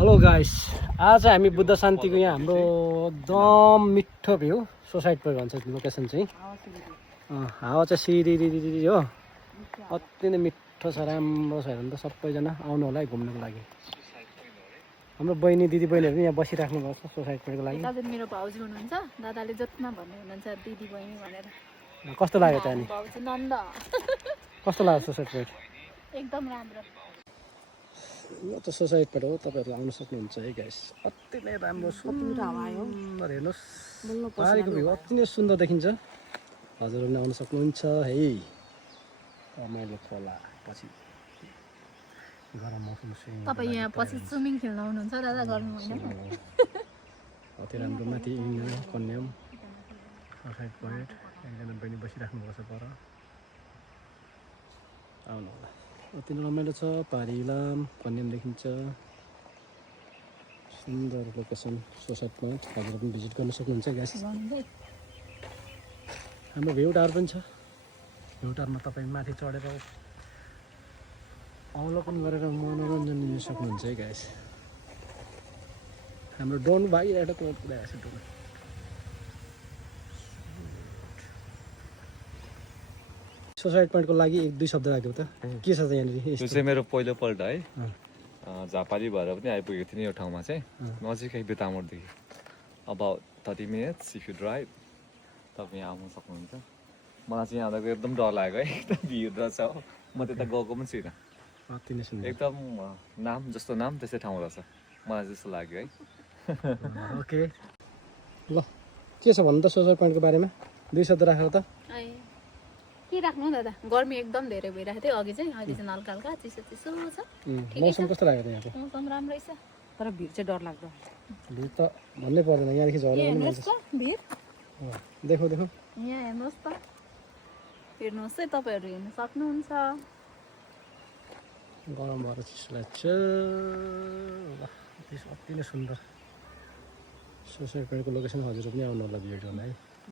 Hello guys, आज हामी बुद्ध शान्तिको यहाँ हाम्रो एकदम मिठो भ्यू सोसाइटी पर भन्छ लोकेसन चाहिँ। हावा चाहिँ सिरिरिरी हो, अति नै मिठो छ, राम्रो छ हेर्नु त। सबैजना आउनु होला है घुम्नुको लागि। हाम्रो बहिनी दिदी बहिनीहरू पनि यहाँ बसिराख्नु भएको छ सोसाइटी परको लागि। दाजु मेरो भाउजू हुनुहुन्छ, दादाले जत्मा भन्ने हुनुहुन्छ दिदी बहिनी भनेर। कस्तो लाग्यो त अनि? भाउजू नन्द कस्तो लाग्यो सोसाइटी पर? एकदम राम्रो। यो त सोसाइटी पर हो, तपाईँहरू आउन सक्नुहुन्छ है गाइस। अति नै राम्रो सुन्दर हेर्नुहोस्, पारीको भ्यू अति नै सुन्दर देखिन्छ। हजुरहरूले आउन सक्नुहुन्छ है। रमाइलो खोला पछि गरम मौसम तपाईँ यहाँ पछि स्विमिङ खेल्न आउनुहुन्छ दादा, गर्नु होइन? अति राम्रो माथि कन्याम सोसाइटी पोइन्ट एकजना बहिनी बसिराख्नु भएको छ पर। आउनु होला, अति नै रमाइलो छ। पारी इलाम कन्याम देखिन्छ, सुन्दर लोकेसन सोसाइटी पोइन्ट। हजुर पनि भिजिट गर्न सक्नुहुन्छ गाइस। हाम्रो भ्यू टावर पनि छ, भ्यू टावरमा तपाईँ माथि चढेर अवलोकन गरेर मनोरञ्जन लिन सक्नुहुन्छ है गाइस। हाम्रो ड्रोन भागिरहेको छ, पुऱ्याएको छ ड्रोन। सोसाइटी पोइन्टको लागि एक दुई शब्द राख्यो त के छ त यहाँनिर? यो चाहिँ मेरो पहिलोपल्ट है झापाली भएर पनि आइपुगेको थिएँ यो ठाउँमा चाहिँ। नजिकै बेतामोडदेखि about 30 minutes if you drive तपाईँ आउन सक्नुहुन्छ। मलाई चाहिँ यहाँ आउँदाखेरि एकदम डर लाग्यो है, एकदम भिड रहेछ हो। म त्यता गएको पनि छुइनँ, अति नै सुन्दर। एकदम नाम जस्तो नाम त्यस्तै ठाउँ रहेछ, मलाई जस्तो लाग्यो है। ओके ल, के छ भन्नु त सोसाइटी पोइन्टको बारेमा दुई शब्द राखेर त? के राख्नु दादा, गर्मी एकदम धेरै भइरहेको थियो अघि चाहिँ, अहिले चाहिँ हल्का हल्का चिसो चिसो छ। मौसम कस्तो लाग्यो त यहाँको? मौसम राम्रै छ, तर भिड चाहिँ डर लाग्दो। भिड त भन्नै पर्दैन, यहाँदेखि झर्न पनि हेर्नुहोस् त भिड, देखो देखो यहाँ हेर्नुहोस् त, हेर्नुहोस् है, तपाईँहरू हेर्नु सक्नुहुन्छ। गरम भएर चिसो लाग्छ। अति नै सुन्दर सोसाइटी पोइन्टको लोकेसन। हजुर पनि आउनु होला भिडियो है।